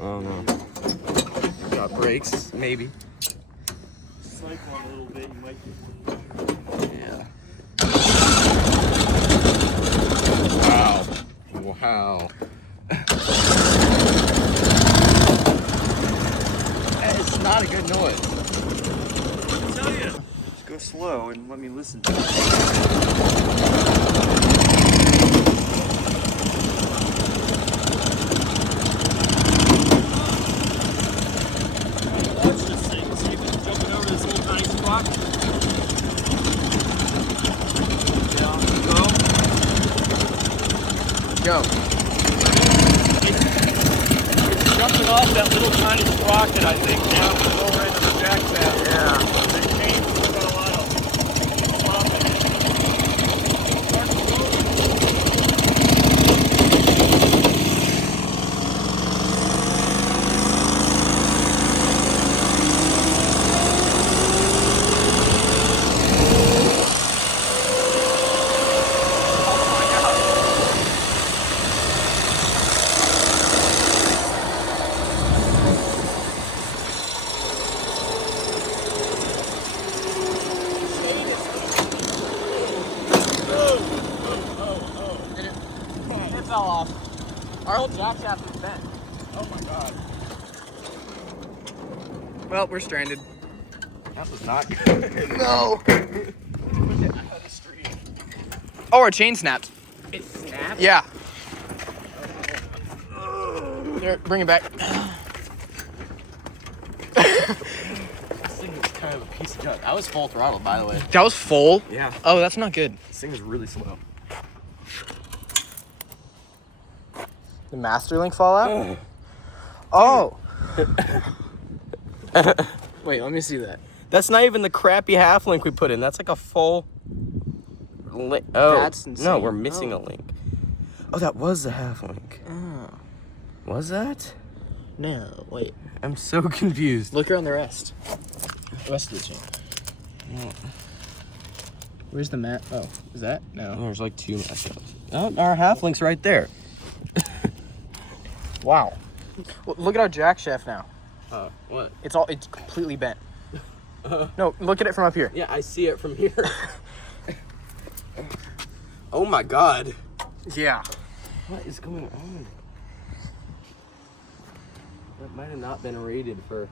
Oh no. Got brakes, maybe. Cycle a little bit, you might get Yeah. Wow. Wow. It's not a good noise. I tell you. Just go slow and let me listen to it. Go. It's jumping off that little tiny sprocket, I think, down the lower end of the jack shaft. Yeah. They changed, so got a lot of popping. Start slowly. It fell off. Our whole jack shaft is bent. Oh my god. Well, we're stranded. That was not good. No. Oh, our chain snapped. It snapped? Yeah. Here, bring it back. This thing is kind of a piece of junk. I was full throttle, by the way. That was full? Yeah. Oh, that's not good. This thing is really slow. The master link fall out? Oh. Wait, let me see that. That's not even the crappy half link we put in. That's like a full link. Oh, That's insane. no, we're missing a link. Oh, that was the half link. Oh. Was that? No, wait. I'm so confused. Look around the rest. The rest of the chain. Where's the mat? Oh, is that? No. There's like two matchups. Oh, our half link's right there. Wow. Look at our jack shaft now. What? It's completely bent. No, look at it from up here. Yeah, I see it from here. Oh my god. Yeah. What is going on? That might have not been rated for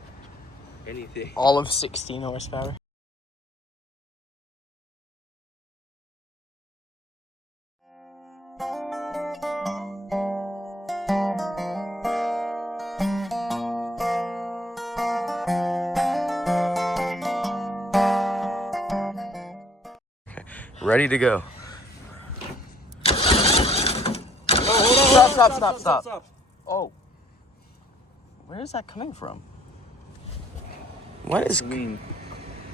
anything. All of 16 horsepower. Ready to go. Stop. Oh. Where is that coming from? What is... Lean.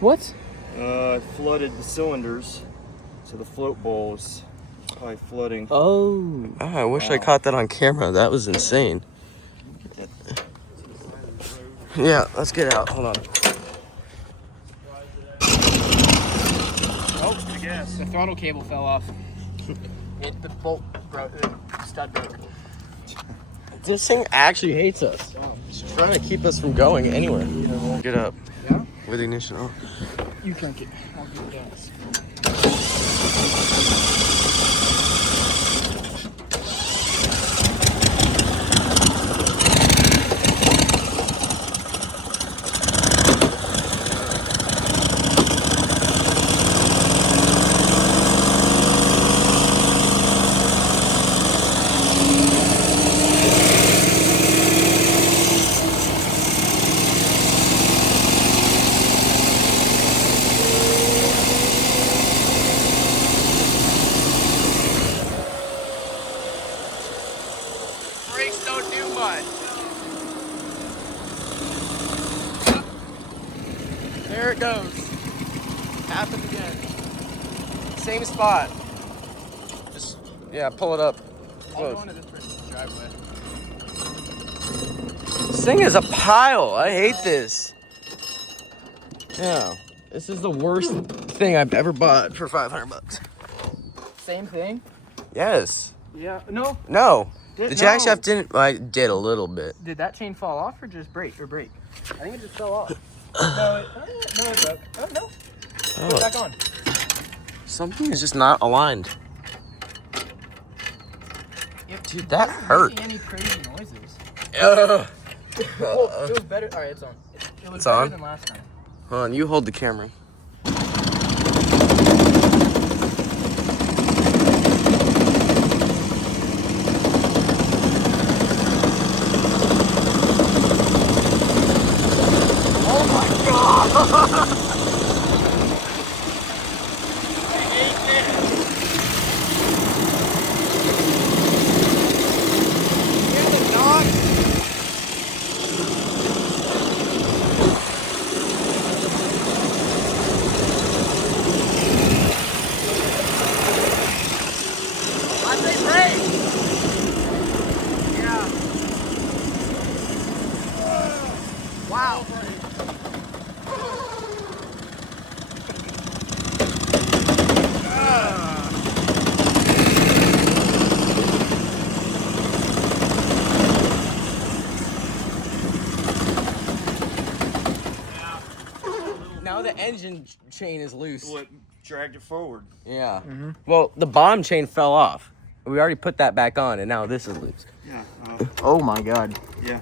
What? Flooded the cylinders, so the float bowl is probably flooding. Oh. I wish I caught that on camera. That was insane. Yeah, let's get out. Hold on. Oh, I guess. The throttle cable fell off. The bolt broke. The stud broke. This thing actually hates us. It's trying to keep us from going anywhere. Get up. Yeah? With ignition on. You crank it. I'll give it gas. it goes. Happened again. Same spot. Just, yeah, pull it up. I'll go Close. into this person's driveway. This thing is a pile. I hate this. Yeah. This is the worst thing I've ever bought for $500. Same thing? Yes. Yeah. No. No. Did- The jack no. shaft didn't. I did a little bit. Did that chain fall off or just break? Or break? I think it just fell off. No, it broke. Oh, no. Put it back on. Something is just not aligned. Yep. Dude, that Wasn't hurt. making any crazy noises. Ugh. Well, it was better. All right, it's on. It was It's better on? than last time. Hold on, you hold the camera. Oh my god! Wow. Now the engine chain is loose. What dragged it forward? Yeah. Well, the bottom chain fell off. We already put that back on, and now this is loose. Yeah. Oh my god. Yeah.